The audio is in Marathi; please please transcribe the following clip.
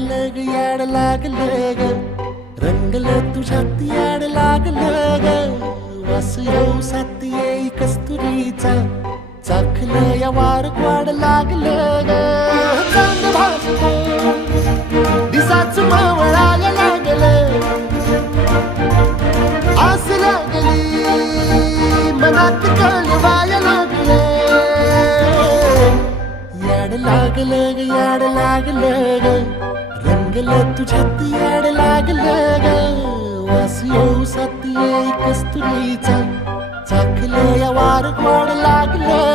लागलं ग याड लागलं ग रंगलं तुझ्यात याड लागलं ग वास येऊ साथ येई कस्तुरीचा चाखलं या वार वाड लागलं ग चांद भासलं दिसाच मावळायला लागलं आस लागली मनात कळवायला लागलं याड लागलं ग याड लागलं ग रंगलं तुझ्यात याड लागलं ग वास येऊ साथ येई कस्तुरीचा चाखलं या वार वाड लागलं